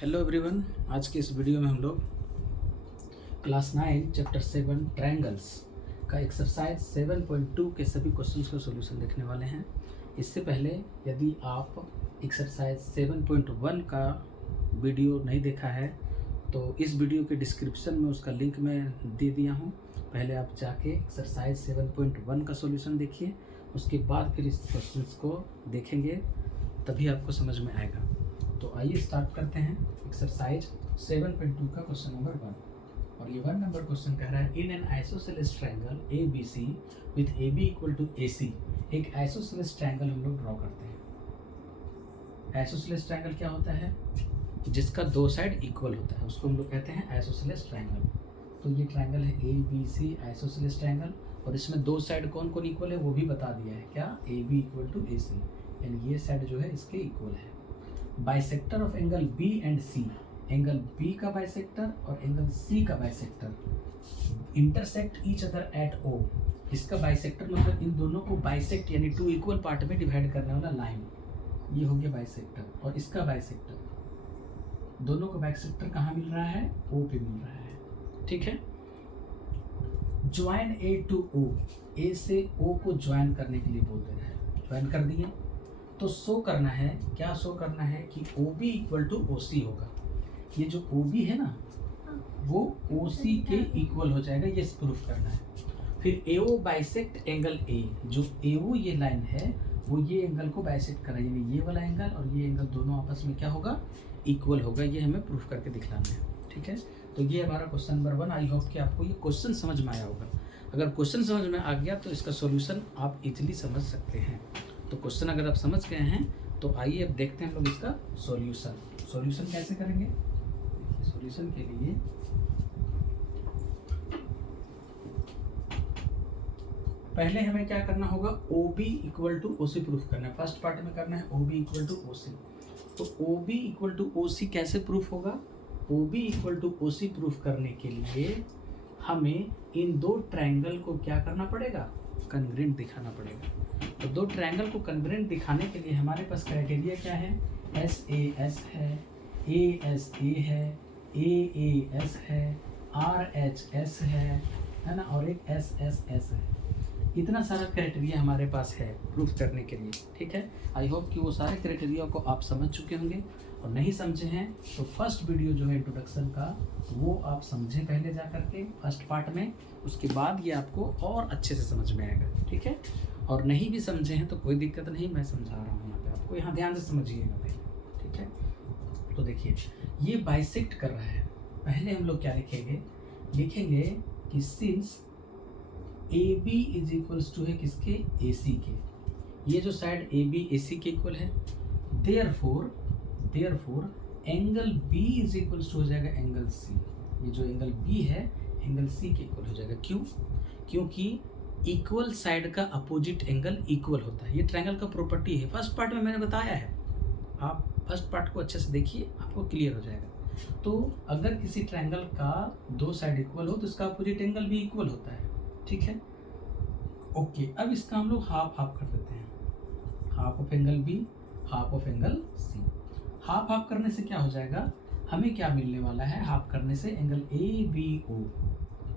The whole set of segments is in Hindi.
Hello everyone. आज के इस वीडियो में हम लोग क्लास 9 चैप्टर 7 ट्रायंगल्स का एक्सरसाइज 7.2 के सभी क्वेश्चंस का सॉल्यूशन देखने वाले हैं। इससे पहले यदि आप एक्सरसाइज 7.1 का वीडियो नहीं देखा है तो इस वीडियो के डिस्क्रिप्शन में उसका लिंक मैं दे दिया हूँ। पहले आप जाके एक्सरसाइज 7.1 का सॉल्यूशन देखिए, उसके बाद फिर इस क्वेश्चंस को देखेंगे, तभी आपको समझ में आएगा। तो आइए स्टार्ट करते हैं एक्सरसाइज 7.2 का क्वेश्चन नंबर 1। और ये 1 नंबर क्वेश्चन कह रहा है in an isosceles triangle A B C with A B equal to A C. एक आइसोसेलेस ट्रायंगल हम लोग ड्रॉ करते हैं। आइसोसेलेस ट्रायंगल क्या होता है? जिसका दो साइड इक्वल होता है उसको हम लोग कहते हैं आइसोसेलेस ट्रायंगल। तो ये ट्रायंगल है A B C isosceles triangle, और इसमें दो साइड कौन कौन इक्वल है वो भी बता दिया है। क्या? A B equal to A C, यानी ये साइड जो है इसके इक्वल है। Bisector of angle B and C, angle B का बाइसेक्टर और एंगल सी का bisector intersect each other at O. इसका बाइसेक्टर मतलब इन दोनों को बाइसेक्ट यानी टू इक्वल पार्ट में डिवाइड करने वाला लाइन, ये हो गया बाइसेक्टर। और इसका बाइसेक्टर, दोनों का बाइसेक्टर कहाँ मिल रहा है? ओ पे मिल रहा है। ठीक है। ज्वाइन ए टू ओ, ए से ओ को ज्वाइन करने के लिए बोल दे रहा है। ज्वाइन कर दिए तो शो करना है, क्या शो करना है कि O B equal to O C होगा। ये जो ओ बी है ना वो ओ सी के इक्वल हो जाएगा, ये प्रूफ करना है। फिर ए ओ बाइसेक्ट एंगल ए, जो ए ओ ये लाइन है वो ये एंगल को बाइसेक्ट करा, यानी ये वाला एंगल और ये एंगल दोनों आपस में क्या होगा? इक्वल होगा। ये हमें प्रूफ करके दिखलाना है। ठीक है। तो ये हमारा क्वेश्चन नंबर 1। आई होप कि आपको ये क्वेश्चन समझ में आया होगा। अगर क्वेश्चन समझ में आ गया तो इसका सॉल्यूशन आप इजीली समझ सकते हैं। तो क्वेश्चन अगर आप समझ गए हैं तो आइए अब देखते हैं हम लोग इसका सॉल्यूशन कैसे करेंगे। देखिए सॉल्यूशन के लिए पहले हमें क्या करना होगा? O B equal to O C proof करना है। फर्स्ट पार्ट में करना है O B equal to O C. तो O B equal to O C कैसे प्रूफ होगा? O B equal to O C proof करने के लिए हमें इन दो ट्रायंगल को क्या करना पड़ेगा? कन्ग्रेंट दिखाना पड़ेगा। तो दो ट्रायंगल को कन्ग्रेंट दिखाने के लिए हमारे पास क्राइटेरिया क्या है? एस ए एस है, ए एस ए है, ए एस है, आर एच एस है ना, और एक एस एस एस है। इतना सारा क्राइटेरिया हमारे पास है प्रूफ करने के लिए। ठीक है। आई होप कि वो सारे क्राइटेरिया को आप समझ चुके होंगे, और नहीं समझे हैं तो फर्स्ट वीडियो जो है इंट्रोडक्शन का वो आप समझें पहले जा करके फर्स्ट पार्ट में, उसके बाद ये आपको और अच्छे से समझ में आएगा। ठीक है। और नहीं भी समझे हैं तो कोई दिक्कत नहीं, मैं समझा रहा हूँ यहाँ पे आपको, यहाँ ध्यान से समझिएगा पहले। ठीक है। तो देखिए ये बाइसेक्ट कर रहा है। पहले हम लोग क्या लिखेंगे कि since A B is equals to है किसके? ए सी के। ये जो साइड ए बी ए सी के इक्वल है, therefore angle B is equals to हो जाएगा एंगल सी। ये जो एंगल बी है एंगल सी के इक्वल हो जाएगा। क्यों? क्योंकि इक्वल साइड का अपोजिट एंगल इक्वल होता है। ये ट्रायंगल का प्रॉपर्टी है। फर्स्ट पार्ट में मैंने बताया है, आप फर्स्ट पार्ट को अच्छे से देखिए, आपको क्लियर हो जाएगा। तो अगर किसी ट्रायंगल का दो साइड इक्वल हो तो इसका अपोजिट एंगल भी इक्वल होता है। ठीक है। ओके, अब इसका हम लोग हाफ हाफ कर देते हैं। Half of angle B, half of angle C. Half half करने से क्या हो जाएगा? हमें क्या मिलने वाला है? हाफ करने से एंगल ए बी ओ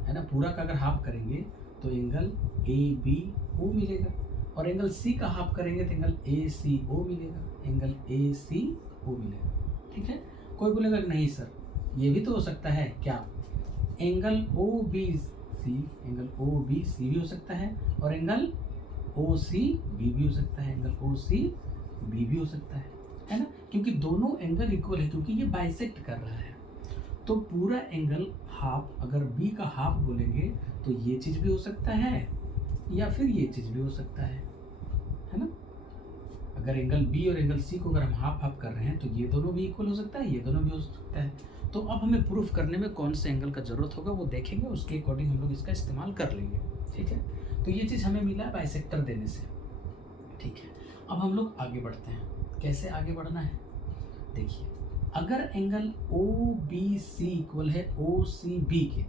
है ना, पूरा का अगर हाफ करेंगे तो एंगल ए बी ओ मिलेगा, और एंगल सी का हाफ करेंगे तो एंगल ए सी ओ मिलेगा, एंगल ए सी ओ मिलेगा। ठीक है। कोई बोलेगा नहीं सर ये भी तो हो सकता है, क्या? Angle O B C, angle O B C भी हो सकता है, और एंगल ओ सी बी भी हो सकता है, एंगल ओ सी बी भी हो सकता है ना, क्योंकि दोनों एंगल इक्वल है, क्योंकि ये बाइसेक्ट कर रहा है। तो पूरा एंगल हाफ, अगर बी का हाफ बोलेंगे तो ये चीज़ भी हो सकता है या फिर ये चीज़ भी हो सकता है ना। अगर एंगल बी और एंगल सी को अगर हम हाफ हाफ कर रहे हैं तो ये दोनों भी इक्वल हो सकता है, ये दोनों भी हो सकता है। तो अब हमें प्रूफ करने में कौन से एंगल का ज़रूरत होगा वो देखेंगे, उसके अकॉर्डिंग हम लोग इसका इस्तेमाल कर लेंगे। ठीक है। तो ये चीज़ हमें मिला है बाइसेक्टर देने से। ठीक है। अब हम लोग आगे बढ़ते हैं। कैसे आगे बढ़ना है? देखिए अगर angle O B C equal है ओ सी बी के,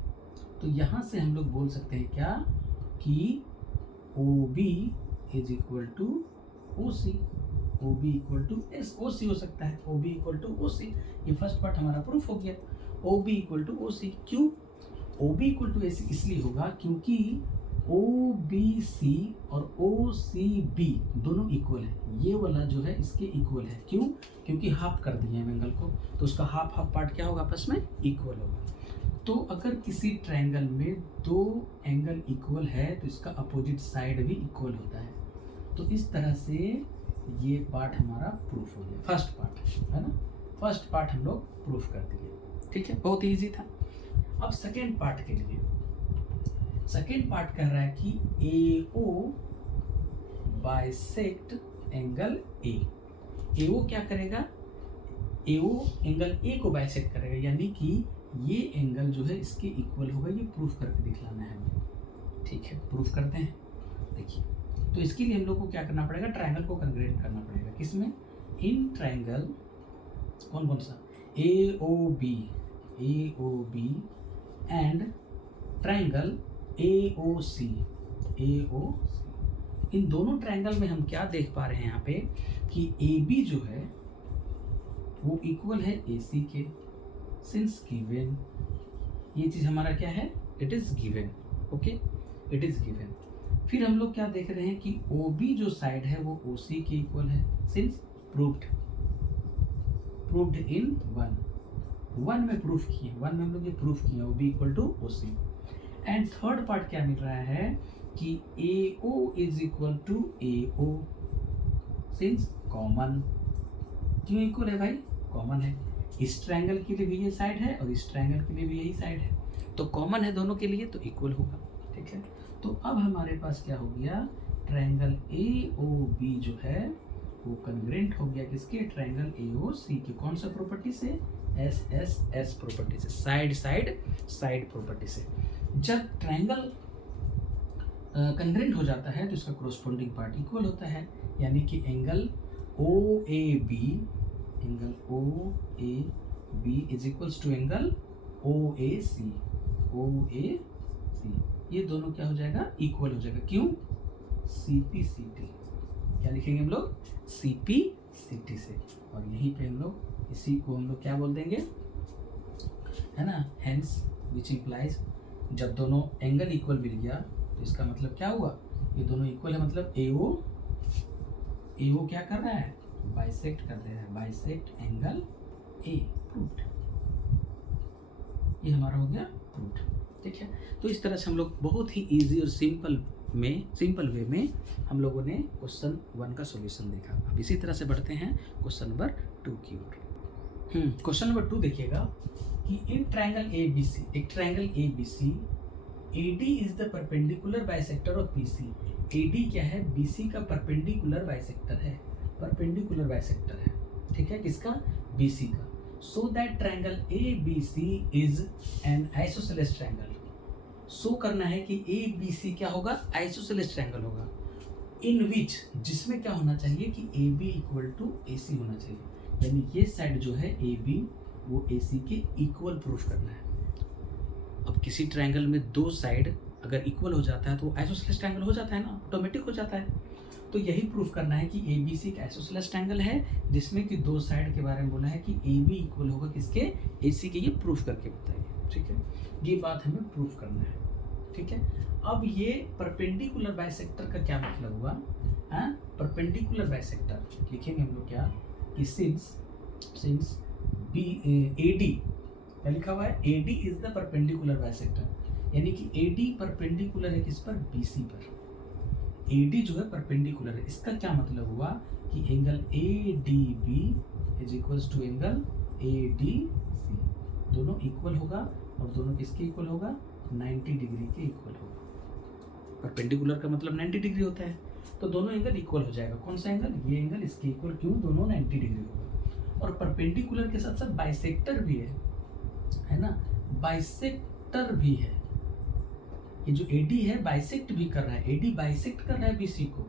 तो यहाँ से हम लोग बोल सकते हैं क्या कि O B is equal to O C. O B equal to S O C हो सकता है, O B equal to O C. ये फर्स्ट पार्ट हमारा प्रूफ हो गया, O B equal to O C. क्यों O B equal to A C? इसलिए होगा क्योंकि ओ बी सी और ओ सी बी दोनों इक्वल है। ये वाला जो है इसके इक्वल है। क्यों? क्योंकि हाफ कर दिए हैं एंगल को, तो उसका हाफ हाफ पार्ट क्या होगा? आपस में इक्वल होगा। तो अगर किसी ट्रायंगल में दो एंगल इक्वल है तो इसका अपोजिट साइड भी इक्वल होता है। तो इस तरह से ये पार्ट हमारा प्रूफ हो गया, फर्स्ट पार्ट है ना। फर्स्ट पार्ट हम लोग प्रूफ कर दिए, ठीक है, बहुत ईजी था। अब सेकेंड पार्ट के लिए, सेकेंड पार्ट कह रहा है कि A O bisect angle A. ए ओ क्या करेगा? ए ओ एंगल ए को बाइसेक्ट करेगा, यानी कि ये एंगल जो है इसके इक्वल होगा। ये प्रूफ करके दिखलाना है हमें, ठीक है, प्रूफ करते हैं। देखिए, तो इसके लिए हम लोग को क्या करना पड़ेगा? ट्रायंगल को कन्ग्रेट करना पड़ेगा। किसमें? इन ट्रायंगल कौन कौन सा? A O B and triangle A O C. इन दोनों ट्रायंगल में हम क्या देख पा रहे हैं यहाँ पे कि ए बी जो है वो इक्वल है ए सी के, सिंस गिवन। ये चीज हमारा क्या है? It is given, okay, it is given. फिर हम लोग क्या देख रहे हैं कि ओ बी जो साइड है वो ओ सी के इक्वल है, सिंस प्रूव्ड इन वन में प्रूफ किए, वन में हम लोग ये प्रूफ किए O B equal to O C. And third part क्या मिल रहा है कि A O is equal to A O, since common. क्यों इक्वल है भाई? कॉमन है। इस ट्रायंगल के लिए भी ये साइड है और इस ट्रायंगल के लिए भी यही साइड है, तो कॉमन है दोनों के लिए, तो इक्वल होगा, ठीक है। तो अब हमारे पास क्या हो गया? ट्रायंगल ए ओ बी जो है वो कन्ग्रेंट हो गया किसके? ट्रायंगल ए ओ सी के। कौन सा प्रॉपर्टी से? एस प्रॉपर्टी से, साइड प्रॉपर्टी से। जब ट्रायंगल कन्ग्रेंट हो जाता है तो इसका कोरस्पोंडिंग पार्ट इक्वल होता है, यानी कि angle O A B is equals to angle O A C. ये दोनों क्या हो जाएगा? इक्वल हो जाएगा। क्यों? C P C T. क्या लिखेंगे हम लोग? सी पी सी टी से। और यहीं पे हम लोग इसी को हम लोग क्या बोल देंगे, है ना, हेंस विच इम्प्लाइज। जब दोनों एंगल इक्वल मिल गया तो इसका मतलब क्या हुआ? ये दोनों इक्वल है, मतलब ए ओ क्या कर रहा है? बाइसेक्ट कर दे रहा है, बाइसेक्ट एंगल ए। प्रूव्ड। ये हमारा हो गया प्रूव्ड, ठीक है। तो इस तरह से हम लोग बहुत ही इजी और सिंपल वे में हम लोगों ने क्वेश्चन 1 का सॉल्यूशन देखा। अब इसी तरह से बढ़ते हैं क्वेश्चन नंबर 2 की ओर। क्वेश्चन नंबर 2 देखिएगा कि in triangle A B C, एक triangle A B C, AD is the perpendicular bisector of BC। AD क्या है? BC का परपेंडिकुलर बाइसेक्टर है, ठीक है, किसका? BC का। So that triangle ABC is an isosceles triangle. So करना है कि ABC क्या होगा? आइसोसेलेस ट्रायंगल होगा। इन विच, जिसमें क्या होना चाहिए कि AB इक्वल टू AC होना चाहिए, यानी ये साइड जो है AB वो AC के इक्वल प्रूफ करना है। अब किसी ट्रायंगल में दो साइड अगर इक्वल हो जाता है तो वो आइसोसेलेस ट्रायंगल हो जाता है ना, ऑटोमेटिक हो जाता है। तो यही प्रूफ करना है कि ABC एक आइसोसेलेस ट्रायंगल है जिसमें कि दो साइड के बारे में बोला है कि AB इक्वल होगा किसके? AC के। ये प्रूफ करके बताइए, ठीक है, ये बात हमें प्रूफ करना है, ठीक है। अब ये परपेंडिकुलर बाइसेक्टर का क्या मतलब हुआ? परपेंडिकुलर बाइसेक्टर लिखेंगे हम लोग क्या कि सिंस AD क्या लिखा हुआ है? AD is the perpendicular bisector, यानी कि AD परपेंडिकुलर है किस पर? BC पर। AD जो है परपेंडिकुलर है, इसका क्या मतलब हुआ कि angle ADB is equals to angle ADC। दोनों इक्वल होगा और दोनों किसके इक्वल होगा? 90 डिग्री के इक्वल होगा। परपेंडिकुलर का मतलब 90 डिग्री होता है, तो दोनों एंगल इक्वल हो जाएगा। कौन सा एंगल? ये एंगल इसके इक्वल। क्यों? दोनों 90 डिग्री होगा। और परपेंडिकुलर के साथ साथ बाइसेक्टर भी है ना, बाइसेक्टर भी है। ये जो AD है बाइसेक्ट भी कर रहा है, AD बाइसेक्ट कर रहा है BC को,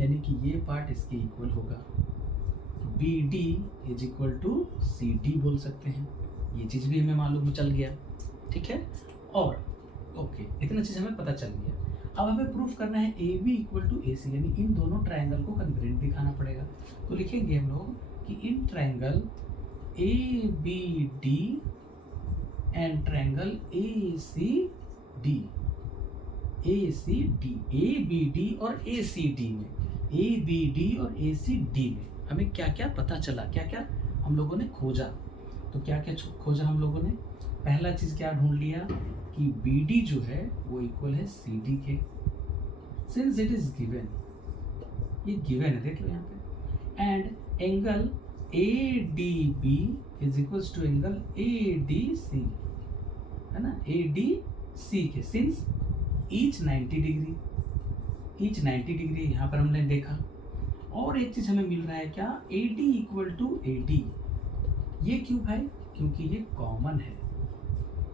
यानी कि ये पार्ट इसके इक्वल होगा। BD is equal to CD बोल सकते हैं। ये चीज़ भी हमें मालूम चल गया, ठीक है। और ओके, इतना चीज़ हमें पता चल गया। अब हमें प्रूफ करना है A B equal to A C, यानी इन दोनों ट्रायंगल को कंग्रेंट दिखाना पड़ेगा। तो लिखेंगे हम लोग कि in triangle A B D and triangle A C D, A C D, A B D और ए सी डी में, ए बी डी और ए सी डी में हमें क्या क्या पता चला, क्या क्या हम लोगों ने खोजा। तो क्या क्या खोजा हम लोगों ने? पहला चीज क्या ढूंढ लिया कि बी डी जो है वो इक्वल है सी डी के, सिंस इट इज गिवन, ये गिवन है, देख लो यहाँ पे। And angle A D B is equals to angle A D C, है ना, ए डी सी के, since each 90 degree, each 90 degree यहाँ पर हमने देखा। और एक चीज हमें मिल रहा है क्या, A D equal to A D. ये क्यों भाई? क्योंकि ये कॉमन है,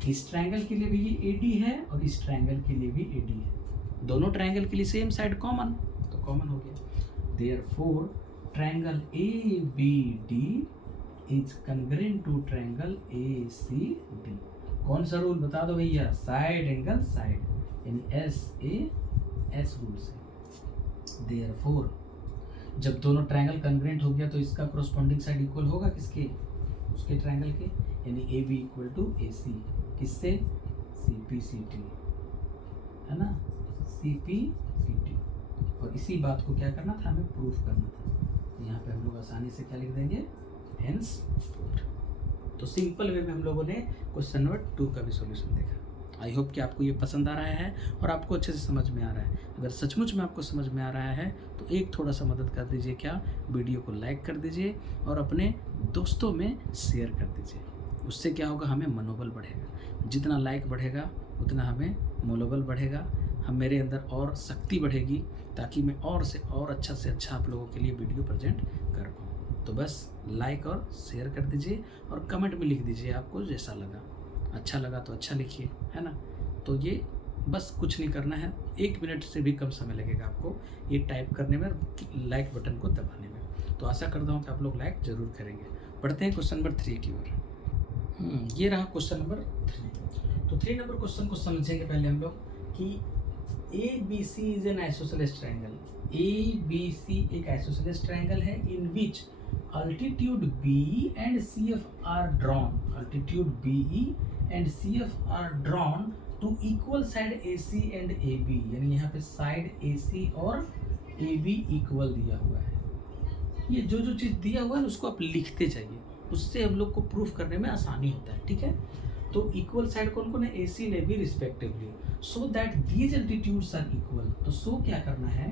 इस ट्रायंगल के लिए भी ये ए डी है और इस ट्रायंगल के लिए भी ए डी है, दोनों ट्रायंगल के लिए सेम साइड कॉमन, तो कॉमन हो गया। Therefore triangle A B D is congruent to triangle A C D. कौन सा रूल बता दो भैया? साइड एंगल साइड, यानी एस रूल से। देयरफॉर जब दोनों ट्रायंगल कंग्रेंट हो गया तो इसका कोरस्पॉन्डिंग साइड इक्वल होगा किसके? उसके ट्रायंगल के, यानी A B equal to A C, किससे? सी पी सी टी, है ना, सी पी सी टी। और इसी बात को क्या करना था, हमें प्रूफ करना था। तो यहाँ पे हम लोग आसानी से क्या लिख देंगे, हेंस प्रूव्ड। तो सिंपल वे में हम लोगों ने क्वेश्चन नंबर 2 का भी सॉल्यूशन देखा। आई होप कि आपको ये पसंद आ रहा है और आपको अच्छे से समझ में आ रहा है। अगर सचमुच में आपको समझ में आ रहा है तो एक थोड़ा सा मदद कर दीजिए, क्या, वीडियो को लाइक कर दीजिए और अपने दोस्तों में शेयर कर दीजिए। उससे क्या होगा, हमें मनोबल बढ़ेगा, जितना लाइक बढ़ेगा उतना हमें मनोबल बढ़ेगा, मेरे अंदर और शक्ति बढ़ेगी, ताकि मैं और से और अच्छा से अच्छा आप लोगों के लिए वीडियो प्रेजेंट कर पाऊँ। तो बस लाइक और शेयर कर दीजिए और कमेंट में लिख दीजिए आपको जैसा लगा। अच्छा लगा तो अच्छा लिखिए, है ना। तो ये बस कुछ नहीं करना है, 1 मिनट से भी कम समय लगेगा आपको ये टाइप करने में, लाइक बटन को दबाने में। तो आशा करता हूँ कि आप लोग लाइक जरूर करेंगे। बढ़ते हैं क्वेश्चन नंबर 3 की ओर। ये रहा क्वेश्चन नंबर 3। तो 3 नंबर क्वेश्चन को समझेंगे पहले हम लोग कि A B C is an isosceles triangle. A B C एक आइसोसेलेस ट्रायंगल है इन विच altitude BE and CF are drawn, altitude BE and CF are drawn to equal side AC and AB, यानी यहाँ पे साइड AC और AB इक्वल दिया हुआ है। ये जो जो चीज़ दिया हुआ है उसको आप लिखते जाइए, उससे हम लोग को प्रूफ करने में आसानी होता है, ठीक है। तो इक्वल साइड कौन कौन है, AC ने भी respectively, so that these altitudes are equal. तो सो क्या करना है,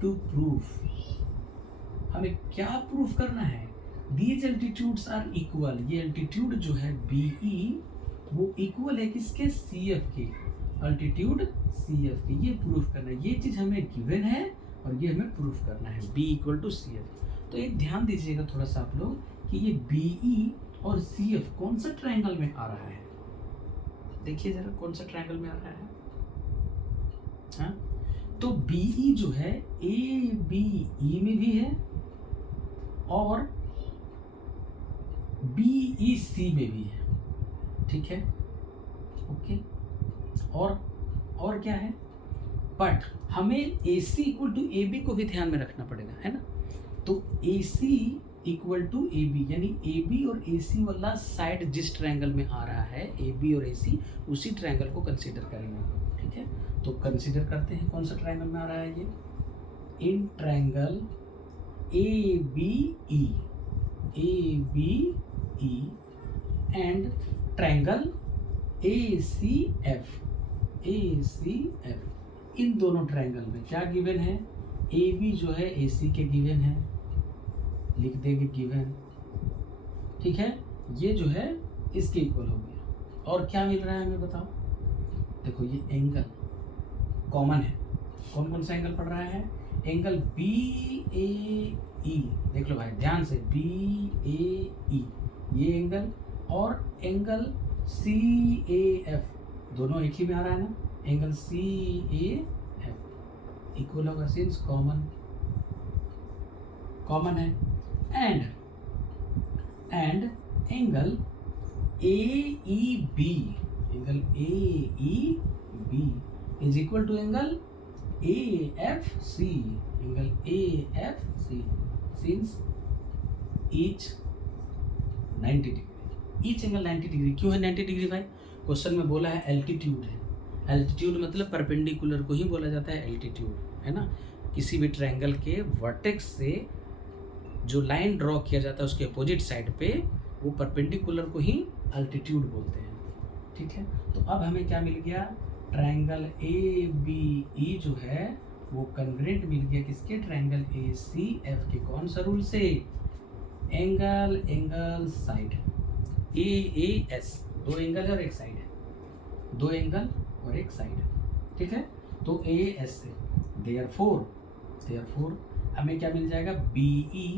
टू प्रूफ, हमें क्या प्रूफ करना है, दीज एल्टीट्यूड्स आर इक्वल। ये एल्टीट्यूड जो है BE वो इक्वल है किसके, CF के, अल्टीट्यूड CF के, ये प्रूफ करना है। ये चीज हमें गिवन है और ये हमें प्रूफ करना है, B इक्वल टू CF। तो एक ध्यान दीजिएगा थोड़ा सा आप लोग कि ये BE और CF कौन सा ट्रायंगल में आ रहा है, देखिए जरा कौन सा ट्रायंगल में आ रहा है। हाँ, तो BE जो है ABE में भी है और BEC में भी है, ठीक है, ओके। और क्या है, बट हमें AC इक्वल टू AB को भी ध्यान में रखना पड़ेगा, है ना। तो AC इक्वल टू AB, यानी AB और AC वाला साइड जिस ट्रायंगल में आ रहा है, AB और AC उसी ट्रायंगल को कंसीडर करेंगे, ठीक है। तो कंसीडर करते हैं कौन सा ट्रायंगल में आ रहा है ये, in triangle ABE and triangle ACF। इन दोनों ट्रायंगल में क्या गिवन है, AB जो है AC के गिवन है, लिख देंगे गिवन, ठीक है। ये जो है इसके इक्वल हो गया। और क्या मिल रहा है हमें बताओ, देखो ये एंगल कॉमन है, कौन कौन सा एंगल पड़ रहा है, एंगल BAE, देख लो भाई ध्यान से, BAE ये एंगल और एंगल CAF दोनों एक ही में आ रहा है ना, एंगल CAF इक्वल होगा, सिंस कॉमन है। And angle AEB is equal to angle AFC, angle AFC since each 90 degree, each angle 90 degree. क्यों है 90 डिग्री भाई? क्वेश्चन में बोला है एल्टीट्यूड है, एल्टीट्यूड मतलब परपेंडिकुलर को ही बोला जाता है एल्टीट्यूड, है ना। किसी भी ट्रायंगल के वर्टेक्स से जो लाइन ड्रॉ किया जाता है उसके अपोजिट साइड पे, वो परपेंडिकुलर को ही अल्टीट्यूड बोलते हैं, ठीक है। तो अब हमें क्या मिल गया? ट्रायंगल ABE जो है वो कन्ग्रेंट मिल गया किसके? ट्रायंगल ACF के। कौन सा रूल से? एंगल एंगल साइड, AAS, दो एंगल है और एक साइड है, दो एंगल और एक साइड है, ठीक है। तो AAS से देयरफॉर हमें क्या मिल जाएगा? BE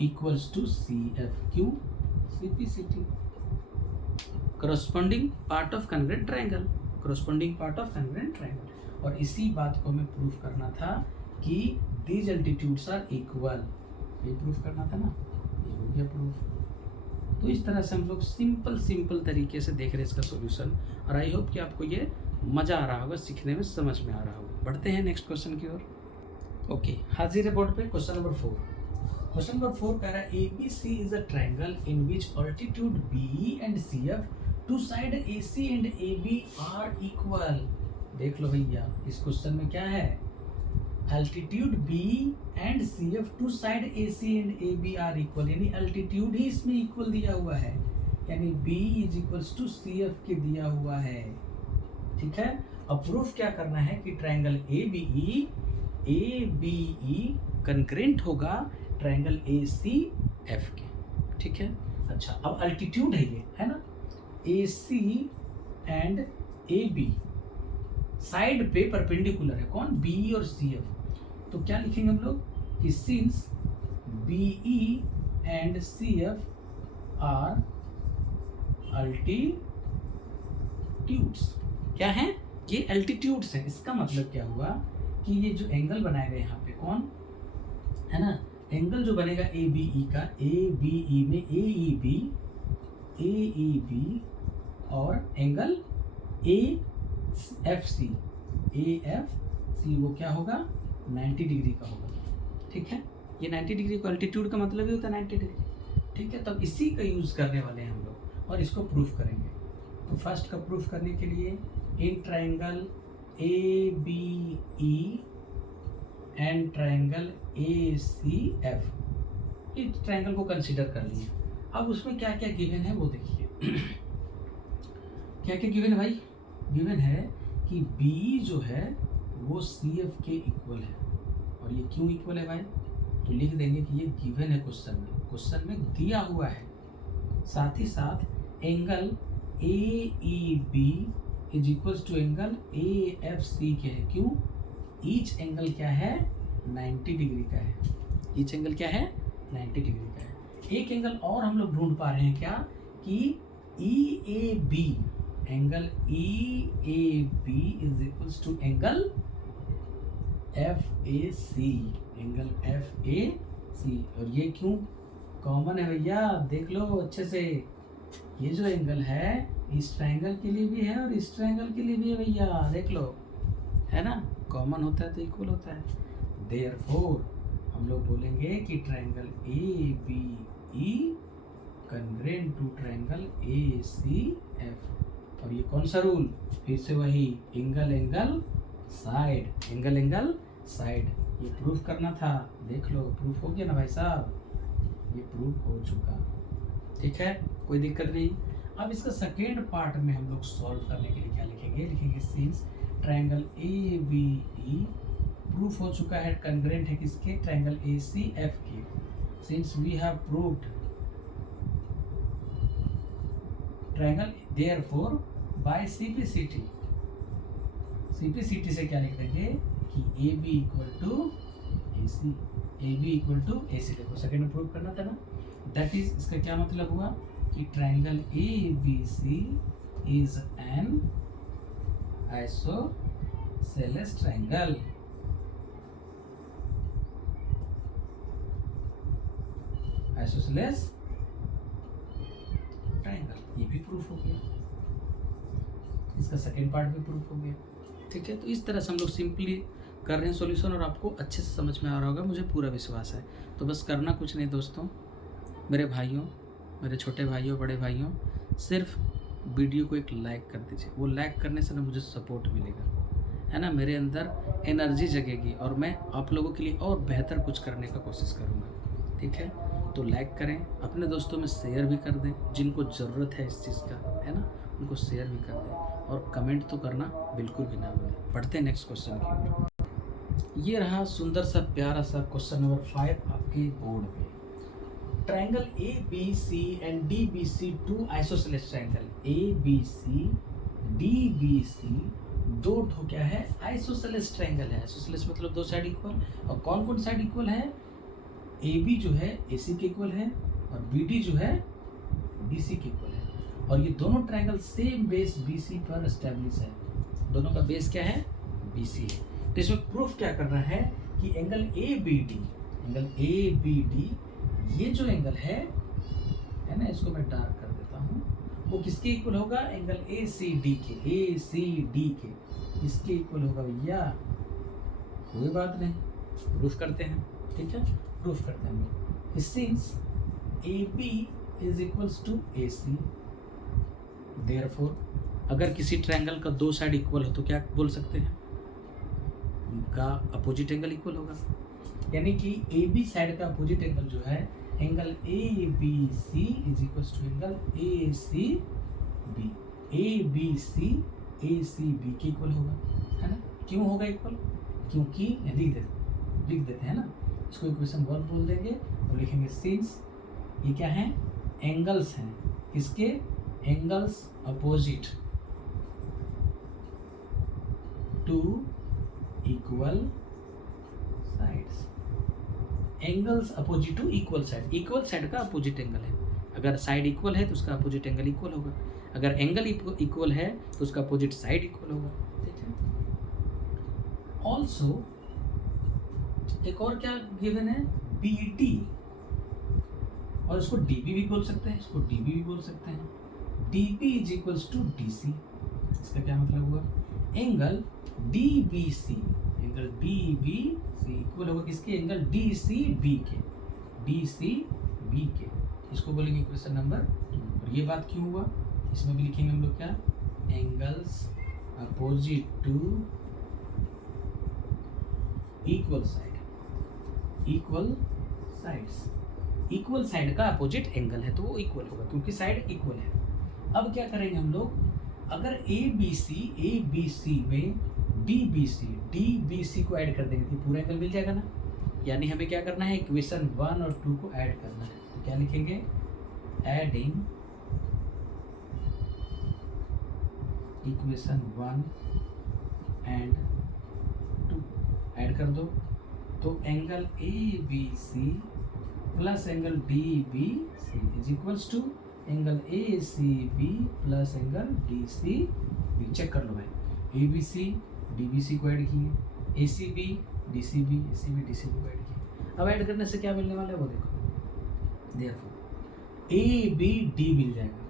equals to CF। क्यों? CPCT, corresponding part of congruent triangle, corresponding part of congruent triangle. और इसी बात को हमें प्रूफ करना था कि दीज एल्टीट्यूड्स आर इक्वल, ये प्रूफ करना था ना, ये हो गया प्रूफ। तो इस तरह से हम लोग सिंपल तरीके से देख रहे हैं इसका सॉल्यूशन, और आई होप कि आपको ये मज़ा आ रहा होगा, सीखने में समझ में आ रहा होगा। बढ़ते हैं नेक्स्ट क्वेश्चन की ओर। ओके, हाजिर है बोर्ड पे। क्वेश्चन नंबर 4, क्वेश्चन नंबर 4 कह रहा है ABC is a triangle in which altitude BE and CF, two side AC and AB are equal. देख लो भैया, इस क्वेश्चन में क्या है? Altitude BE and CF, two side AC and AB are equal, यानी अल्टीट्यूड ही इसमें इक्वल दिया हुआ है, यानी BE is equals to CF के दिया हुआ है, ठीक है। अब प्रूफ क्या करना है कि ट्रायंगल ABE कन्ग्रेंट होगा ट्रायंगल ACF के, ठीक है। अच्छा, अब अल्टीट्यूड है ये, है ना। AC एंड AB साइड पे परपेंडिकुलर है, कौन? BE और CF। तो क्या लिखेंगे हम लोग कि since BE and CF are altitudes, क्या है? ये अल्टीट्यूड्स हैं। इसका मतलब क्या हुआ कि ये जो एंगल बनाया गया यहाँ पे, कौन है ना, एंगल जो बनेगा ABE का, ABE में AEB और एंगल AFC, वो क्या होगा? 90 डिग्री का होगा, ठीक है। ये 90 डिग्री को अल्टीट्यूड का मतलब ही होता है 90 डिग्री, ठीक है। तब इसी का यूज़ करने वाले हैं हम लोग और इसको प्रूफ करेंगे। तो फर्स्ट का प्रूफ करने के लिए in triangle ABE and triangle ACF, इस ट्रायंगल को कंसीडर कर लिए। अब उसमें क्या क्या गिवन है वो देखिए। क्या क्या गिवन है भाई? गिवन है कि BE जो है वो CF के इक्वल है, और ये क्यों इक्वल है भाई? तो लिख देंगे कि ये गिवन है क्वेश्चन में दिया हुआ है। साथ ही साथ angle AEB is equals to angle AFC के है। क्यों? ईच एंगल क्या है? 90 डिग्री का है। ईच एंगल क्या है? 90 डिग्री का है। एक एंगल और हम लोग ढूंढ पा रहे हैं क्या कि EAB, angle EAB is equals to angle FAC, angle FAC। और ये क्यों कॉमन है भैया? देख लो अच्छे से, ये जो एंगल है इस ट्रायंगल के लिए भी है और इस ट्रायंगल के लिए भी है भैया, देख लो, है ना। कॉमन होता है तो इक्वल होता है। देयरफॉर हम लोग बोलेंगे कि triangle ABE congruent to triangle ACF। और ये कौन सा रूल? फिर से वही, angle angle side, angle angle side. ये प्रूफ करना था, देख लो प्रूफ हो गया ना भाई साहब, ये प्रूफ हो चुका, ठीक है, कोई दिक्कत नहीं। अब इसका सेकेंड पार्ट में हम लोग सॉल्व करने के लिए क्या लिखेंगे? सिंस ट्रायंगल ABE प्रूफ हो चुका है, कन्ग्रेंट है किसके? ट्रायंगल ACF के। Since we have proved triangle, therefore by CPCT से क्या लिख देंगे कि AB equal to AC, AB equal to AC। देखो सेकेंड में प्रूव करना था ना, दैट इज, इसका क्या मतलब हुआ कि triangle ABC is an isosceles triangle. Isosceles triangle, ये भी प्रूफ हो गया, इसका सेकेंड पार्ट भी प्रूफ हो गया। ठीक है, तो इस तरह से हम लोग सिंपली कर रहे हैं सॉल्यूशन और आपको अच्छे से समझ में आ रहा होगा, मुझे पूरा विश्वास है। तो बस करना कुछ नहीं दोस्तों, मेरे भाइयों, मेरे छोटे भाइयों, बड़े भाइयों, सिर्फ वीडियो को एक लाइक कर दीजिए। वो लाइक करने से ना मुझे सपोर्ट मिलेगा, है ना, मेरे अंदर एनर्जी जगेगी और मैं आप लोगों के लिए और बेहतर कुछ करने का कोशिश करूँगा। ठीक है, तो लाइक करें, अपने दोस्तों में शेयर भी कर दें, जिनको ज़रूरत है इस चीज़ का, है ना, उनको शेयर भी कर दें, और कमेंट तो करना बिल्कुल भी ना भूलें। पढ़ते हैं नेक्स्ट क्वेश्चन की ओर। ये रहा सुंदर सा प्यारा सा क्वेश्चन नंबर 5 आपके बोर्ड पे। Triangle A B C and D B C, two isosceles triangle A B C D B C, दो ठो क्या है, आइसोसेलेस ट्रायंगल है। आइसोसेलेस मतलब दो साइड इक्वल, और कौन कौन साइड इक्वल है, ए बी जो है ए सी के इक्वल है और बी डी जो है बी सी के इक्वल है, और ये दोनों triangle same base B C पर एस्टेब्लिश है। दोनों का बेस क्या है, बी सी है। तो इसमें प्रूफ क्या करना है कि angle A B D, angle A B D, ये जो एंगल है ना, इसको मैं डार्क कर देता हूँ, वो किसके इक्वल होगा, एंगल ए सी डी के, ए सी डी के, इसके इक्वल होगा भैया। कोई बात नहीं, प्रूफ करते हैं। ठीक है, प्रूफ करते हैं हम लोग। Since A B is equals to A C, therefore अगर किसी ट्रायंगल का दो साइड इक्वल हो तो क्या बोल सकते हैं, उनका अपोजिट एंगल इक्वल होगा। यानी कि ए बी साइड का अपोजिट एंगल जो है, angle A B C is equals to angle A C B, A B C A C B के इक्वल होगा, है ना। क्यों होगा इक्वल, क्योंकि लिख देते हैं ना, इसको इक्वेशन 1 बोल देंगे और लिखेंगे सिंस ये क्या है, एंगल्स हैं, किसके, angles opposite to equal sides, angles opposite to equal side, equal side का अपोजिट एंगल है। अगर साइड इक्वल है तो उसका अपोजिट एंगल इक्वल होगा, अगर एंगल इक्वल है तो उसका अपोजिट साइड इक्वल होगा। ठीक है, ऑल्सो एक और क्या गिवन है, बी डी, और इसको डी बी भी बोल सकते हैं, इसको डी बी भी बोल सकते हैं। D B is equals to D C, इसका क्या मतलब हुआ, angle D B C, angle D B C equal होगा किसके, एंगल डी सी बी के, डी सी बी के, इसको बोलेंगे इक्वेशन नंबर 2। और ये बात क्यों हुआ, इसमें भी लिखेंगे हम लोग क्या, angles opposite to equal side, equal sides, equal side का अपोजिट एंगल है तो वो इक्वल होगा क्योंकि साइड इक्वल है। अब क्या करेंगे हम लोग, अगर ए बी सी में डी बी सी को ऐड कर देंगे तो पूरा एंगल मिल जाएगा ना। यानी हमें क्या करना है, इक्वेशन 1 और 2 को ऐड करना है। तो क्या लिखेंगे, एडिंग इक्वेशन 1 एंड 2, ऐड कर दो, तो angle A B C plus angle D B C is equals to angle A C B plus angle D C B. Check कर लो भाई, A B C D B C को ऐड किए, A C B D C B, A C B D C B को ऐड किए। अब ऐड करने से क्या मिलने वाला है वो देखो, देयरफॉर ए बी डी मिल जाएगा,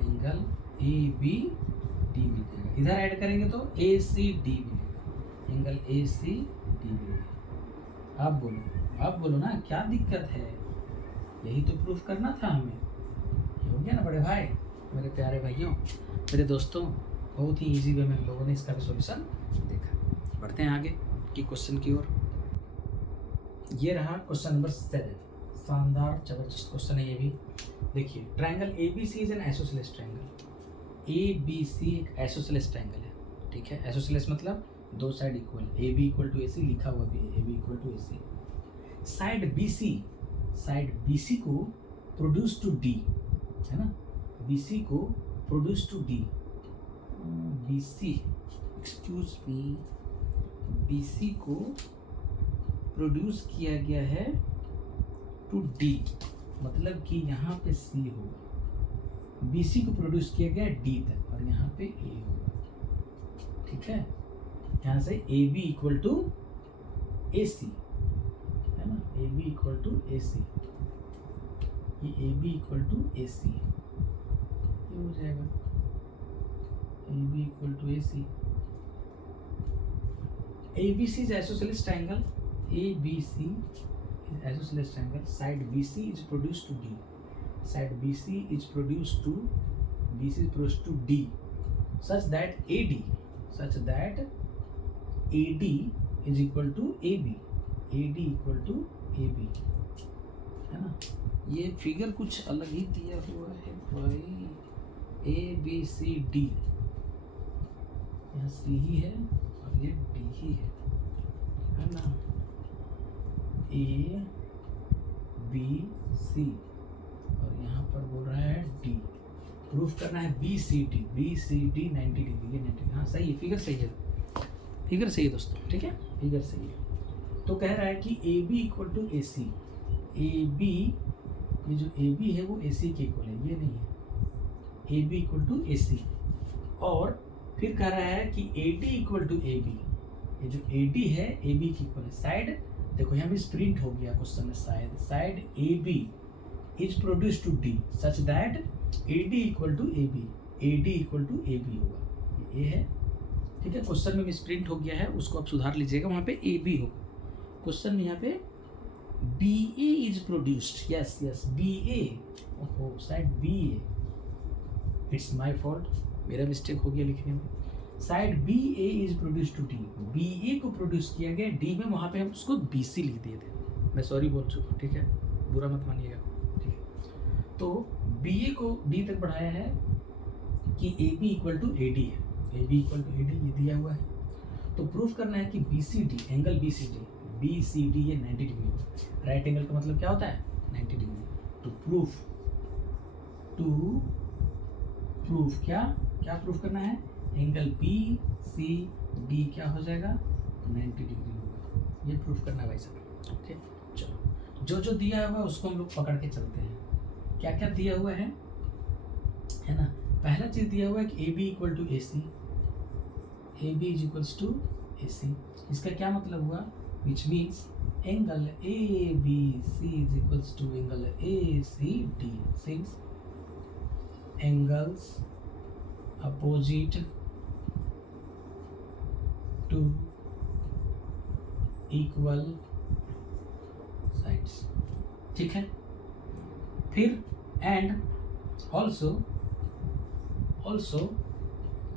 एंगल ए बी डी मिल जाएगा। इधर ऐड करेंगे तो ए सी डी मिलेगा, एंगल ए सी डी मिलेगा। आप बोलो ना, क्या दिक्कत है, यही तो प्रूफ करना था हमें। ये हो गया ना बड़े भाई, मेरे प्यारे भाइयों, मेरे दोस्तों, बहुत ही इजी वे में हम लोगों ने इसका भी सॉल्यूशन देखा। बढ़ते हैं आगे की क्वेश्चन की ओर। ये रहा क्वेश्चन नंबर 7, शानदार जबरदस्त क्वेश्चन है ये भी। देखिए, triangle A B C is an isosceles triangle. A B C एक आइसोसेलेस ट्रायंगल है, ठीक है। आइसोसेलेस मतलब दो side equal, A B equal to A C लिखा हुआ भी है, A B equal to A C. Side B C को प्रोड्यूस टू डी, है ना, बी सी को produce to D, B C excuse me, B C को प्रोड्यूस किया गया है टू डी, मतलब कि यहाँ पे सी होगा, बी सी को प्रोड्यूस किया गया डी तक और यहाँ पे ए होगा, ठीक है। यहाँ से A B equal to A C, है ना, A B equal to A C, ये A B equal to A C, ये हो जाएगा A B equal to A C. ABC is isosceles triangle. ABC is isosceles triangle. Side BC is produced to D. Side BC is produced to D, such that AD is equal to AB. AD equal to AB, है ना। ये फिगर कुछ अलग ही दिया हुआ है भाई। ABCD, यहाँ C ही है और ये D ही है ना। A B C और यहाँ पर बोल रहा है D। प्रूफ करना है BCD 90 डिग्री, ये 90। हाँ सही है, फिगर सही है, फिगर सही है दोस्तों, ठीक है, फिगर सही है। तो कह रहा है कि AB equal to AC। AB, ये जो AB है वो AC के इक्वल है, ये नहीं है। AB equal to AC। और फिर कह रहा है कि AD इक्वल टू AB। ये जो AD है AB की इक्वल है। साइड देखो यहाँ भी स्प्रिंट हो गया क्वेश्चन में, शायद side AB is produce to D such that AD equal to AB। AD equal to AB होगा, ये है, ठीक है। क्वेश्चन में मिसप्रिंट हो गया है, उसको आप सुधार लीजिएगा, वहाँ पे AB होगा। क्वेश्चन में यहाँ पे BA is produced, yes BA, ओहो side BA, it's my fault, मेरा मिस्टेक हो गया लिखने में। Side BA is produce to D। BA को प्रोड्यूस किया गया D में, वहाँ पे हम उसको BC लिख दिए थे, मैं सॉरी बोल चुका, ठीक है, बुरा मत मानिएगा, ठीक है। तो BA को D तक बढ़ाया है कि AB इक्वल टू AD है। AB इक्वल टू AD ये दिया हुआ है। तो प्रूफ करना है कि BCD, एंगल BCD ये 90 डिग्री है। राइट एंगल का मतलब क्या होता है, 90 डिग्री। तो प्रूफ क्या प्रूफ करना है, एंगल BCD क्या हो जाएगा, 90 डिग्री होगा। ये प्रूफ करना है भाई साहब, ओके। चलो जो दिया हुआ है उसको हम लोग पकड़ के चलते हैं। क्या दिया हुआ है ना। पहला चीज दिया हुआ है कि AB equal to AC, AB is equals to AC। इसका क्या मतलब हुआ, which means angle ABC is equals to angle ACD, since angles opposite to equal sides, ठीक है। फिर and also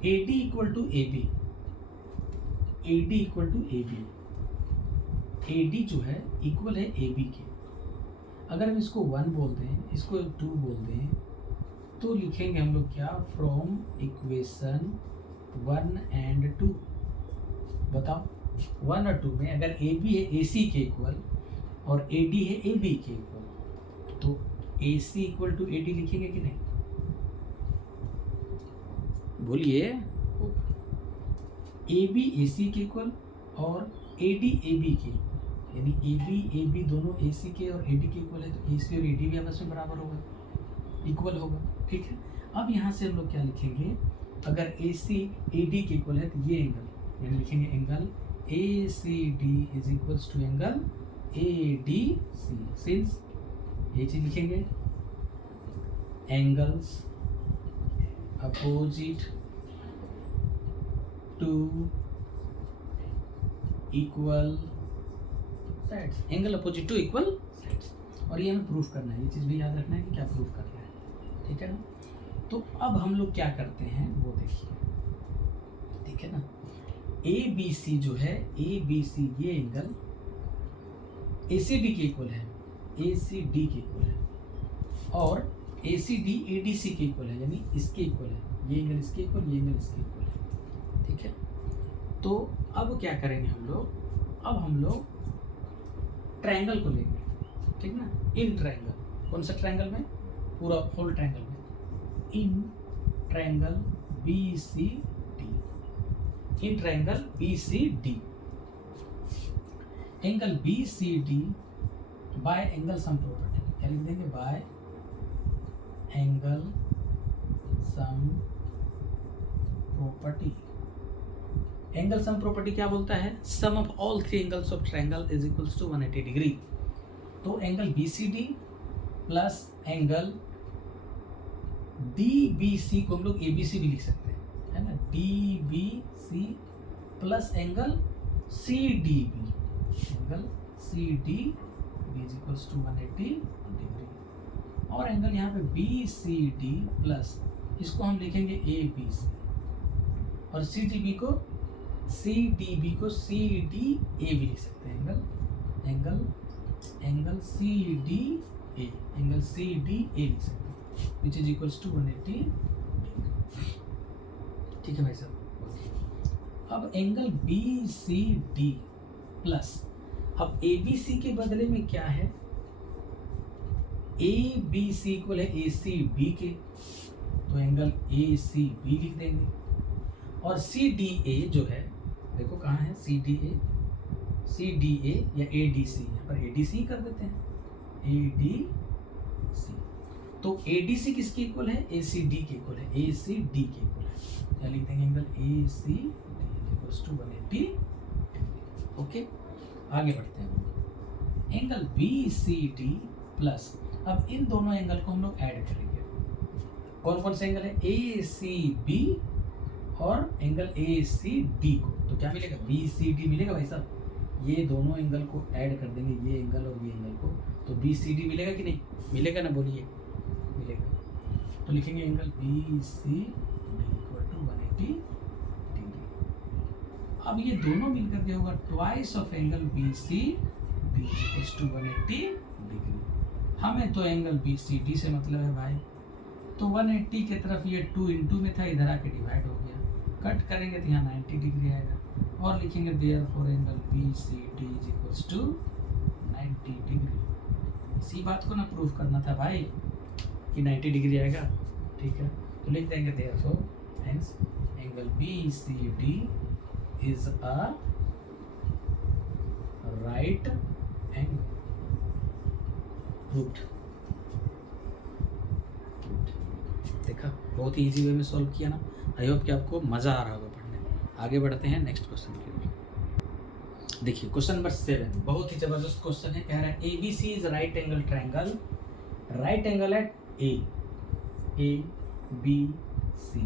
AD equal to AB, AD equal to AB, AD जो है इक्वल है AB के। अगर हम इसको 1 बोल दें, इसको 2 बोल दें, तो लिखेंगे हम लोग क्या, फ्रॉम इक्वेशन 1 एंड 2। बताओ 1 और 2 में अगर AB है AC के इक्वल और AD है AB के इक्वल, तो AC इक्वल टू AD लिखेंगे कि नहीं, बोलिए। होगा AB AC के इक्वल और AD AB के, यानी AB दोनों AC के और AD के इक्वल है, तो AC और AD भी आपस में बराबर होगा, इक्वल होगा, ठीक है। अब यहाँ से हम लोग क्या लिखेंगे, अगर AC AD के इक्वल है तो ये एंगल, यानी लिखेंगे angle ACD is equals to angle ADC, since ये चीज लिखेंगे angles opposite to equal sides, angle opposite to equal sides. और ये हमें प्रूफ करना है, ये चीज़ भी याद रखना है कि क्या प्रूफ करना है, ठीक है ना। तो अब हम लोग क्या करते हैं वो देखिए, ठीक है ना। ABC जो है, ABC ये एंगल ACD के इक्वल है, ACD के इक्वल है, और ACD ADC के इक्वल है, यानी इसके इक्वल है, ये एंगल इसके इक्वल, ये एंगल इसके इक्वल है, ठीक है। तो अब क्या करेंगे हम लोग, अब हम लोग ट्रायंगल को लेंगे, ठीक ना। इन ट्रायंगल, कौन सा ट्रायंगल में, पूरा होल ट्रायंगल में, in triangle BCD, in triangle BCD, angle BCD by angle sum property, क्या लिख देंगे, by angle sum property. Angle sum property क्या बोलता है, sum of all 3 angles of triangle is equals to 180 degree. तो angle BCD plus angle DBC को हम लोग ABC भी लिख सकते हैं, है ना, DBC plus angle C D B, angle C D B is equals to 180 degree, और एंगल यहाँ पे बी सी डी प्लस, इसको हम लिखेंगे ए बी सी, और सी डी बी को सी डी ए भी लिख सकते हैं, angle C D A, angle C D A लिख सकते हैं, which is equals to 180 degree. ठीक है भाई साहब। अब angle B C D plus, अब ए बी सी के बदले में क्या है, ए बी सी इक्वल है ए सी बी के, तो एंगल ए सी बी लिख देंगे, और सी डी ए जो है, देखो कहाँ है सी डी ए या ए डी सी, यहाँ पर ए डी सी कर देते हैं, ए डी सी, तो ए डी सी किसके इक्वल है, ए सी डी के इक्वल है, ए सी डी के इक्वल है, या लिख देंगे angle A C D equals to 180 degree. Okay, आगे बढ़ते हैं, angle B C D plus, अब इन दोनों एंगल को हम लोग ऐड करेंगे, कौन कौन से एंगल है, ए सी बी और एंगल ए सी डी को, तो क्या मिलेगा, बी सी डी मिलेगा भाई साहब, ये दोनों एंगल को ऐड कर देंगे, ये एंगल और ये एंगल को, तो बी सी डी मिलेगा कि नहीं, मिलेगा ना, बोलिए मिलेगा, तो लिखेंगे angle B C D equal to 180 degree. अब ये दोनों मिलकर के होगा twice of angle B C D equals to 180 degree. हमें तो एंगल बी सी डी से मतलब है भाई, तो 180 की तरफ ये 2 इंटू में था, इधर आके डिवाइड हो गया, कट करेंगे तो यहाँ 90 डिग्री आएगा, और लिखेंगे therefore angle B C D is equals to 90 degree. इसी बात को ना प्रूफ करना था भाई कि 90 डिग्री आएगा। ठीक है, तो लिख देंगे therefore hence angle B C D is a right angle, proved. देखा, बहुत ही इजी वे में सॉल्व किया ना। आई होप कि आपको मज़ा आ रहा होगा पढ़ने में। आगे बढ़ते हैं नेक्स्ट क्वेश्चन की ओर। देखिए क्वेश्चन नंबर 7 बहुत ही ज़बरदस्त क्वेश्चन है। कह रहा है A B C is right angle triangle, right angle at A B C.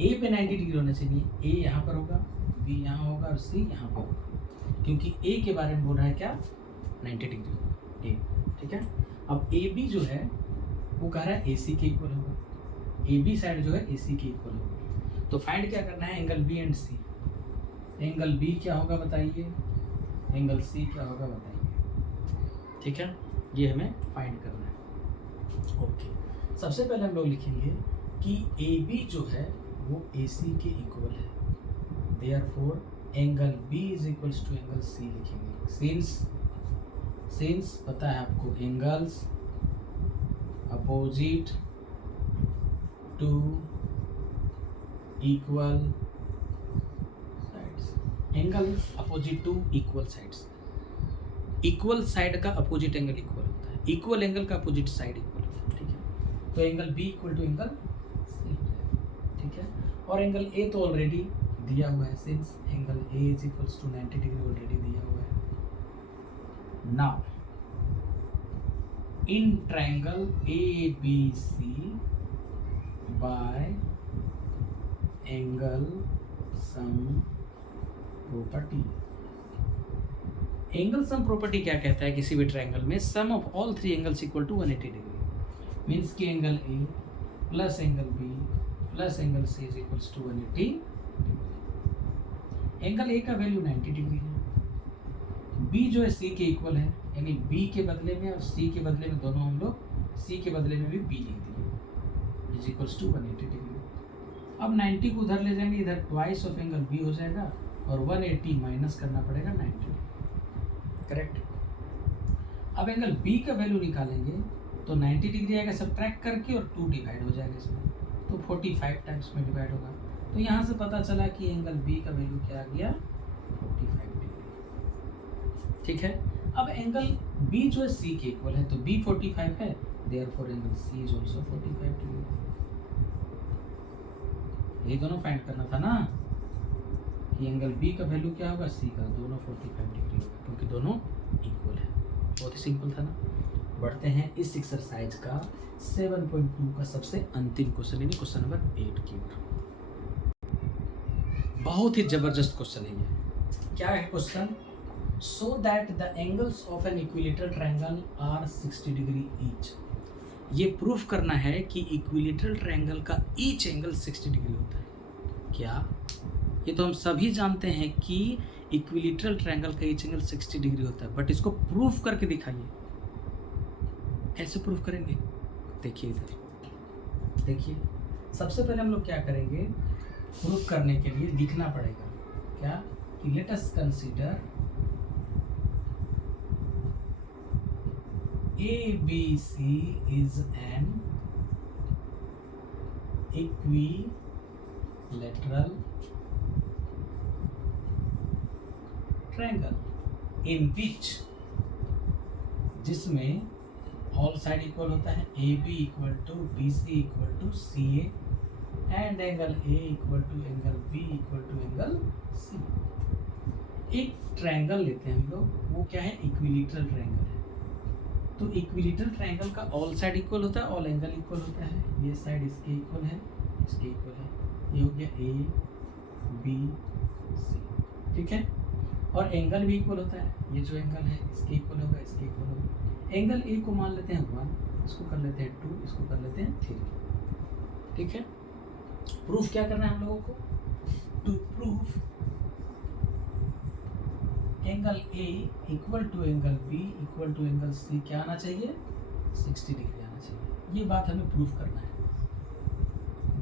A पे 90 डिग्री होना चाहिए, ए यहाँ पर होगा, बी यहाँ होगा और सी यहाँ पर होगा, क्योंकि ए के बारे में बोल रहा है क्या, 90 डिग्री होगा ए। ठीक है, अब ए बी जो है वो कह रहा है ए सी के इक्वल होगा, ए बी साइड जो है ए सी के इक्वल होगा। तो फाइंड क्या करना है, angle B and C. Angle B क्या होगा बताइए, एंगल सी क्या होगा बताइए। ठीक है, ये हमें फाइंड करना है। ओके, सबसे पहले हम लोग लिखेंगे कि ए बी जो है वो ए सी के इक्वल है, therefore angle B is equals to angle C लिखेंगे। सिंस पता है आपको angles opposite to equal sides, angle opposite to equal sides, equal side का अपोजिट एंगल इक्वल होता है, इक्वल एंगल का अपोजिट साइड इक्वल होता है। ठीक है, तो angle B equal to angle C. ठीक है, और एंगल ए तो ऑलरेडी दिया हुआ है, since angle A is equals to 90 degree already दिया हुआ है। Now in triangle A B C by angle sum property. Angle sum property क्या कहता है, किसी भी ट्रायंगल में sum of all 3 angles equal to 180 degree, means कि angle A plus angle B plus angle C is equals to 180 degree. Angle A का वैल्यू 90 डिग्री है, बी जो है सी के इक्वल है, यानी बी के बदले में और सी के बदले में दोनों हम लोग सी के बदले में भी बी लिख दिए, इज इक्वल्स टू 180 डिग्री। अब 90 को उधर ले जाएंगे, इधर ट्वाइस ऑफ एंगल बी हो जाएगा और 180 माइनस करना पड़ेगा 90। करेक्ट। अब एंगल बी का वैल्यू निकालेंगे तो 90 डिग्री आएगा सब्ट्रैक्ट करके और 2 डिवाइड हो जाएगा इसमें, तो 45 टाइम्स में डिवाइड होगा। तो यहाँ से पता चला कि एंगल बी का वैल्यू क्या आ गया, 45 डिग्री। ठीक है, अब एंगल बी जो है सी के इक्वल है, तो बी 45 है, therefore angle C is also 45 degree. ये दोनों फाइंड करना था ना कि एंगल बी का वैल्यू क्या होगा, सी का, दोनों 45 डिग्री होगा, क्योंकि दोनों इक्वल है। बहुत ही सिंपल था ना। बढ़ते हैं इस एक्सरसाइज का 7.2 का सबसे अंतिम क्वेश्चन, यानी क्वेश्चन नंबर 8 की ओर। बहुत ही जबरदस्त क्वेश्चन है ये। क्या है question, so that the angles of an equilateral triangle are 60 degree each. ये प्रूफ करना है कि इक्विलेटरल ट्रायंगल का ईच एंगल 60 डिग्री होता है। क्या? ये तो हम सभी जानते हैं कि इक्विलेटरल ट्रायंगल का ईच एंगल 60 डिग्री होता है, बट इसको प्रूफ करके दिखाइए। कैसे प्रूफ करेंगे? देखिए इधर, देखिए सबसे पहले हम लोग क्या करेंगे, प्रूफ करने के लिए लिखना पड़ेगा क्या कि let us consider ABC is an equilateral triangle in which, जिसमें ऑल साइड इक्वल होता है, AB equal to BC equal to CA and angle A equal to angle B equal to angle C। एक ट्रायंगल लेते हैं हम लोग, वो क्या है, इक्विलेटरल ट्रायंगल है। तो इक्विलेटरल ट्रायंगल का ऑल साइड इक्वल होता है, ऑल एंगल इक्वल होता है। ये साइड इसके इक्वल है, इसके इक्वल है, ये हो गया A B C, ठीक है। और एंगल भी इक्वल होता है, ये जो एंगल है इसके इक्वल होगा, इसके इक्वल होगा। एंगल A को मान लेते हैं 1, इसको कर लेते हैं 2, इसको कर लेते हैं 3, ठीक है। प्रूफ क्या करना है हम लोगों को, to proof angle A equal to angle B equal to angle C क्या आना चाहिए, 60 डिग्री आना चाहिए। ये बात हमें प्रूफ करना है।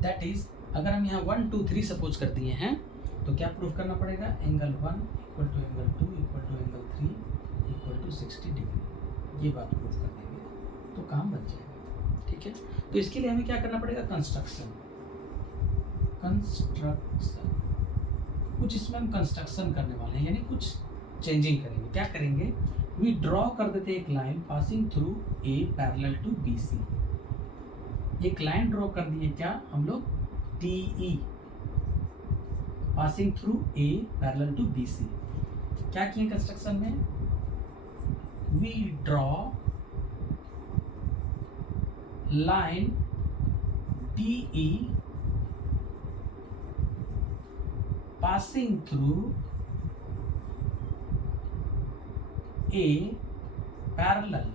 दैट इज, अगर हम यहाँ 1 2 3 सपोज कर दिए हैं तो क्या प्रूफ करना पड़ेगा, angle 1 equal to angle 2 equal to angle 3 equal to 60 degree. ये बात प्रूफ कर देंगे तो काम बन जाएगा, ठीक है। तो इसके लिए हमें क्या करना पड़ेगा, कंस्ट्रक्शन कुछ इसमें हम कंस्ट्रक्शन करने वाले हैं, यानी कुछ चेंजिंग करेंगे। क्या करेंगे, वी ड्रॉ कर देते हैं एक line passing through A parallel to BC। एक लाइन ड्रॉ कर दिए क्या हम लोग, DE passing through A parallel to BC। क्या किए कंस्ट्रक्शन में, we draw line DE passing through a parallel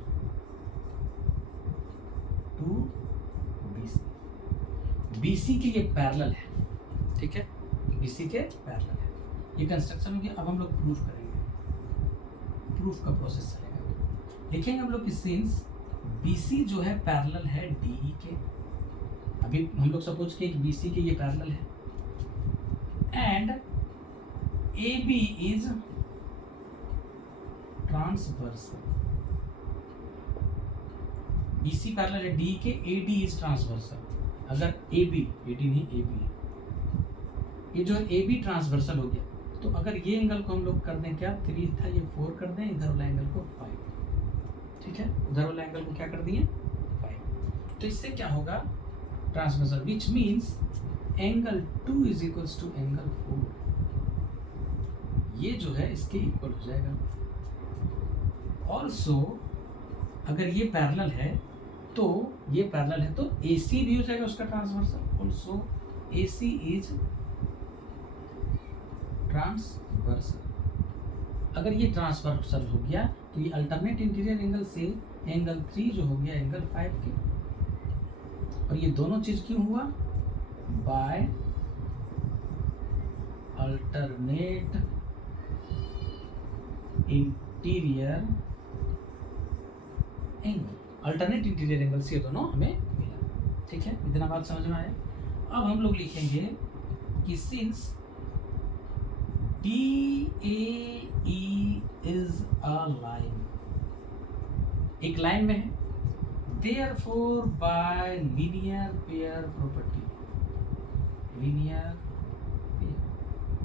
to BC। BC के ये पैरेलल है, ठीक है, BC के पैरेलल है। ये कंस्ट्रक्शन हो गया। अब हम लोग प्रूफ करेंगे, प्रूफ का प्रोसेस चलेगा। लिखेंगे हम लोग कि सिंस BC जो है पैरेलल है DE के, अभी हम लोग सपोज किए कि BC के ये पैरेलल है, and AB is transversal। BC parallel है D के, AD is transversal। अगर AB नहीं AB, ये जो AB ट्रांसवर्सल हो गया, तो अगर ये एंगल को हम लोग कर दें क्या, 3 था ये 4 कर दें, इधर वाला एंगल को 5, ठीक है, उधर वाला एंगल को क्या कर दिए 5। तो इससे क्या होगा, transversal, which means angle 2 is equals to angle 4। ये जो है इसके इक्वल हो जाएगा। ऑल्सो अगर ये पैरेलल है तो ये पैरेलल है तो AC भी हो जाएगा उसका transversal. Also AC is transversal. अगर ये ट्रांसवर्सल हो गया तो ये अल्टरनेट इंटीरियर एंगल से एंगल 3 जो हो गया एंगल 5 के, और ये दोनों चीज क्यों हुआ, by alternate interior angle. Alternate interior angle से ये दोनों हमें मिला, ठीक है, इतना बात समझ में आया। अब हम लोग लिखेंगे कि since DAE is a line, एक लाइन में है, therefore by linear pair property,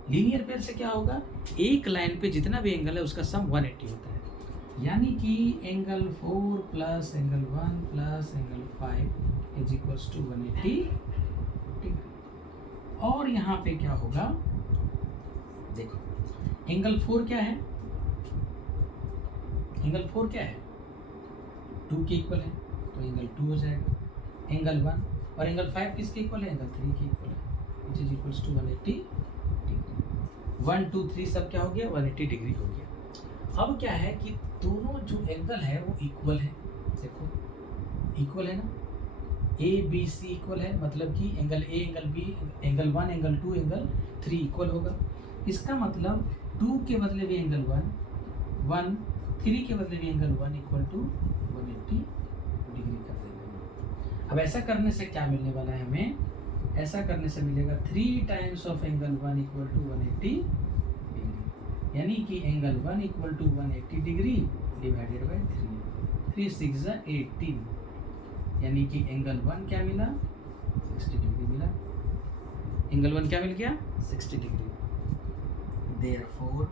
linear pair से क्या होगा, एक लाइन पे जितना भी एंगल है उसका सम 180 होता है, यानी कि angle 4 plus angle 1 plus angle 5 is equals to 180 degree. और यहाँ पे क्या होगा, देखो एंगल 4 क्या है, एंगल 4 क्या है, 2 के इक्वल है तो एंगल 2 हो जाएगा, एंगल 1 और एंगल 5 किसके इक्वल है, एंगल 3 के इक्वल है, which is equals to 180 degree. 1 2 3 सब क्या हो गया 180 डिग्री हो गया। अब क्या है कि दोनों जो एंगल है वो इक्वल है, देखो इक्वल है ना, ए बी सी इक्वल है, मतलब कि angle A angle B angle 1 angle 2 angle 3 equal होगा। इसका मतलब 2 के बदले भी एंगल 1 3 के बदले भी एंगल 1 इक्वल टू 180 डिग्री कर देंगे। अब ऐसा करने से क्या मिलने वाला है हमें, ऐसा करने से मिलेगा 3 times of angle 1 equal to 180 degree, यानी कि angle 1 equal to 180 degree divided by 3 6 18, यानी कि एंगल 1 क्या मिला 60 डिग्री मिला। एंगल 1 क्या मिल गया 60 डिग्री। देयरफॉर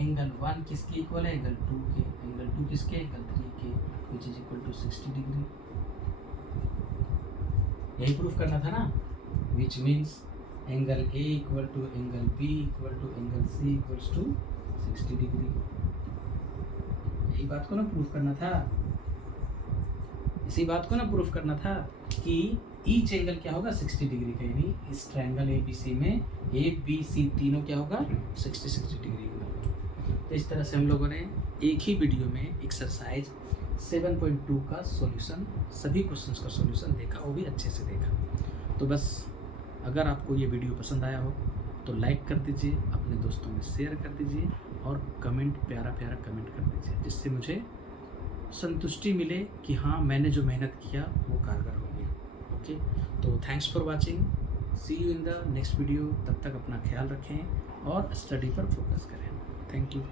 एंगल 1 किसके इक्वल है एंगल 2 के, एंगल 2 किसके एंगल 3 के, which is equal to 60 degree. यही प्रूफ करना था ना, which means angle A equal to angle B equal to angle C equals to 60 degree. यही बात को ना प्रूफ करना था, इसी बात को ना प्रूफ करना था कि ईच एंगल क्या होगा 60 डिग्री का, यानी इस ट्रायंगल ए बी सी में ए बी सी तीनों क्या होगा 60 डिग्री होगा। तो इस तरह से हम लोगों ने एक ही वीडियो में एक्सरसाइज 7.2 का सॉल्यूशन, सभी क्वेश्चंस का सॉल्यूशन देखा, वो भी अच्छे से देखा। तो बस अगर आपको ये वीडियो पसंद आया हो तो लाइक कर दीजिए, अपने दोस्तों में शेयर कर दीजिए और कमेंट प्यारा प्यारा कमेंट कर दीजिए, जिससे मुझे संतुष्टि मिले कि हाँ मैंने जो मेहनत किया वो कारगर हो गया। ओके, तो thanks for watching, see you in the next video. तब तक अपना ख्याल रखें और स्टडी पर फोकस करें। Thank you.